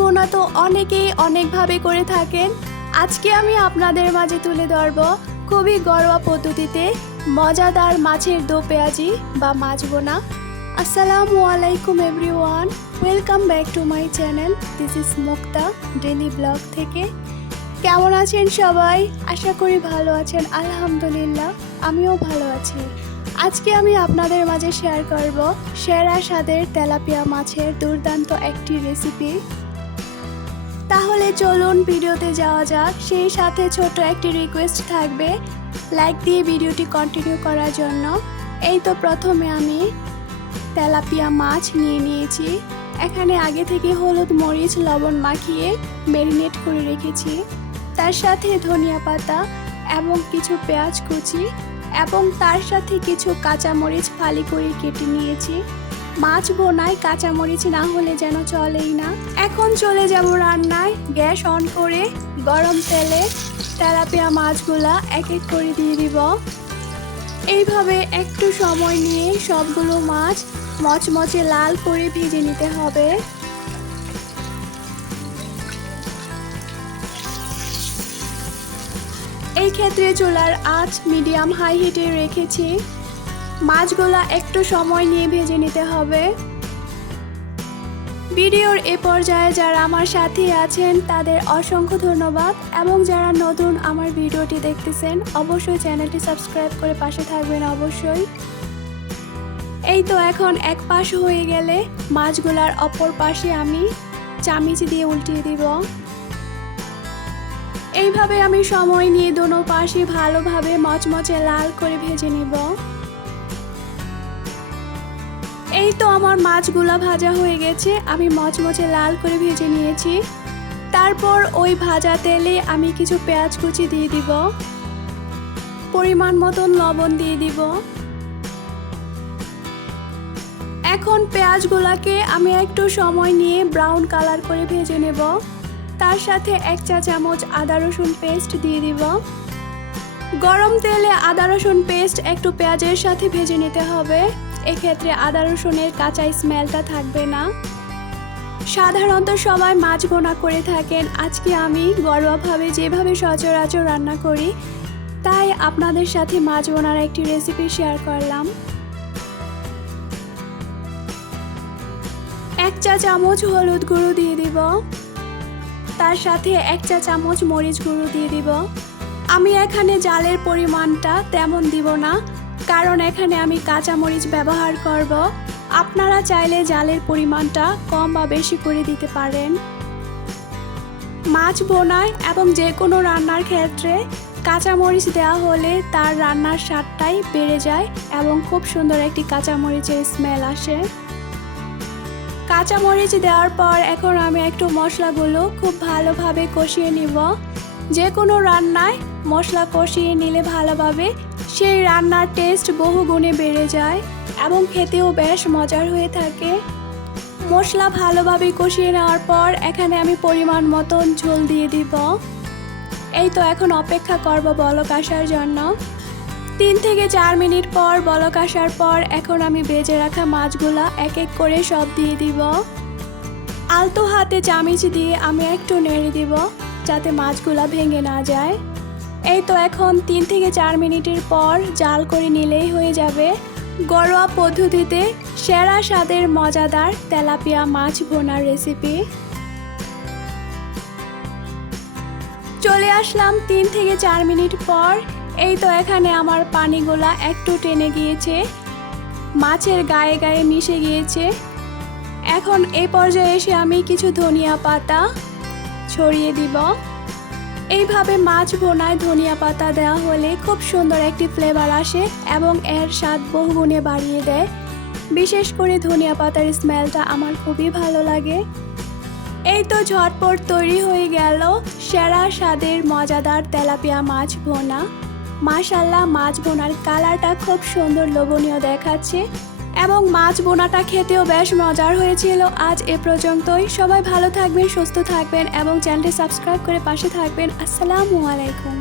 বোনা তো অনেকেই অনেকভাবে করে থাকেন। আজকে আমি আপনাদের মাঝে তুলে ধরব খুবই ঘরোয়া পদ্ধতিতে মজাদার মাছের দো পেঁয়াজি বা মাছ বোনা। আসসালামু আলাইকুম everyone, welcome back to my channel. This is Mukta daily blog থেকে। কেমন আছেন সবাই? আশা করি ভালো আছেন। আলহামদুলিল্লাহ, আমিও ভালো আছি। আজকে আমি আপনাদের মাঝে শেয়ার করব সেরা স্বাদের তেলাপিয়া মাছের দুর্দান্ত একটি রেসিপি। তাহলে চলুন ভিডিওতে যাওয়া যাক। সেই সাথে ছোট একটি রিকোয়েস্ট থাকবে, লাইক দিয়ে ভিডিওটি কন্টিনিউ করার জন্য। এই তো প্রথমে আমি তেলাপিয়া মাছ নিয়ে নিয়েছি। এখানে আগে থেকে হলুদ মরিচ লবণ মাখিয়ে ম্যারিনেট করে রেখেছি। তার সাথে ধনিয়া পাতা এবং কিছু পেঁয়াজ কুচি এবং তার সাথে কিছু কাঁচামরিচ ফালি করে কেটে নিয়েছি। মাছ বোনায় কাঁচামরিচ না হলে যেন চলেই না। এখন চলে যাব রান্নায়। গ্যাস অন করে গরম তেলে তেলাপিয়া মাছগুলা এক এক করে দিয়ে দিব। এইভাবে একটু সময় নিয়ে সবগুলো মাছ মচমচে লাল করে ভেজে নিতে হবে। এই ক্ষেত্রে চুলার আঁচ মিডিয়াম হাই হিটে রেখেছি। মাছগুলা একটু সময় নিয়ে ভেজে নিতে হবে। ভিডিওর এ পর্যায়ে যারা আমার সাথে আছেন তাদের অসংখ্য ধন্যবাদ, এবং যারা নতুন আমার ভিডিওটি দেখতেছেন অবশ্যই চ্যানেলটি সাবস্ক্রাইব করে পাশে থাকবেন অবশ্যই। এই তো এখন এক পাশ হয়ে গেলে মাছগুলার অপর পাশে আমি চামচ দিয়ে উল্টিয়ে দিব। এইভাবে আমি সময় নিয়ে দোনো পাশে ভালোভাবে মচমচে লাল করে ভেজে নিব। এই তো আমার মাছগুলা ভাজা হয়ে গেছে। আমি মচমচে লাল করে ভেজে নিয়েছি। তারপর ওই ভাজা তেলে আমি কিছু পেঁয়াজ কুচি দিয়ে দিব, পরিমাণ মতন লবণ দিয়ে দিব। এখন পেঁয়াজগুলাকে আমি একটু সময় নিয়ে ব্রাউন কালার করে ভেজে নেব। তার সাথে 1 চা চামচ আদা রসুন পেস্ট দিয়ে দিব। গরম তেলে আদা রসুন পেস্ট একটু পেঁয়াজের সাথে ভেজে নিতে হবে। এক্ষেত্রে আদা রসুনের কাঁচা স্মেলটা থাকবে না। সাধারণত সবাই মাছ বোনা করে থাকেন। আজকে আমি ঘরোয়াভাবে যেভাবে সচরাচর রান্না করি তাই আপনাদের সাথে মাছ বোনার একটি রেসিপি শেয়ার করলাম। 1 চা চামচ হলুদ গুঁড়ো দিয়ে দিব। তার সাথে 1 চা চামচ মরিচ গুঁড়ো দিয়ে দিব। আমি এখানে জালের পরিমাণটা তেমন দিব না, কারণ এখানে আমি কাঁচা মরিচ ব্যবহার করব। আপনারা চাইলে জালের পরিমাণটা কম বা বেশি করে দিতে পারেন। মাছ বোনায় এবং যে কোনো রান্নার ক্ষেত্রে কাঁচা মরিচ দেওয়া হলে তার রান্নার স্বাদটাই বেড়ে যায় এবং খুব সুন্দর একটি কাঁচা মরিচের স্মেল আসে। কাঁচামরিচ দেওয়ার পর এখন আমি একটু মশলাগুলো খুব ভালোভাবে কষিয়ে নিব। যে কোনো রান্নায় মশলা কষিয়ে নিলে ভালোভাবে সেই রান্নার টেস্ট বহু গুণে বেড়ে যায় এবং খেতেও বেশ মজার হয়ে থাকে। মশলা ভালোভাবে কষিয়ে নেওয়ার পর এখানে আমি পরিমাণ মতন ঝোল দিয়ে দিব। এই তো এখন অপেক্ষা করব বলক আসার জন্য। 3 থেকে 4 মিনিট পর বলক আসার পর এখন আমি ভেজে রাখা মাছগুলা এক এক করে সব দিয়ে দিব। আলতো হাতে চামচ দিয়ে আমি একটু নেড়ে দিব যাতে মাছগুলা ভেঙে না যায়। এই তো এখন 3 থেকে 4 মিনিটের পর জাল করে নিলেই হয়ে যাবে ঘরোয়া পদ্ধতিতে সেরা স্বাদের মজাদার তেলাপিয়া মাছ ভোনার রেসিপি। চলে আসলাম 3 থেকে 4 মিনিট পর। এই তো এখানে আমার পানিগুলা একটু টেনে গিয়েছে, মাছের গায়ে গায়ে মিশে গিয়েছে। এখন এই পর্যায়ে এসে আমি কিছু ধনিয়া পাতা ছড়িয়ে দিব। এইভাবে মাছ ভোনায় ধনিয়া পাতা দেওয়া হলে খুব সুন্দর একটি ফ্লেভার আসে এবং এর স্বাদ বহুগুণে বাড়িয়ে দেয়। বিশেষ করে ধনিয়া পাতার স্মেলটা আমার খুবই ভালো লাগে। এই তো ঝটপট তৈরি হয়ে গেল সেরা স্বাদের মজাদার তেলাপিয়া মাছ ভোনা। মাশাআল্লাহ, মাছ বোনার কালারটা খুব সুন্দর লোভনীয় দেখাচ্ছে এবং মাছ বোনাটা খেতেও বেশ মজার হয়েছিল। আজ এ পর্যন্তই। সবাই ভালো থাকবেন, সুস্থ থাকবেন এবং চ্যানেলটি সাবস্ক্রাইব করে পাশে থাকবেন। আসসালামু আলাইকুম।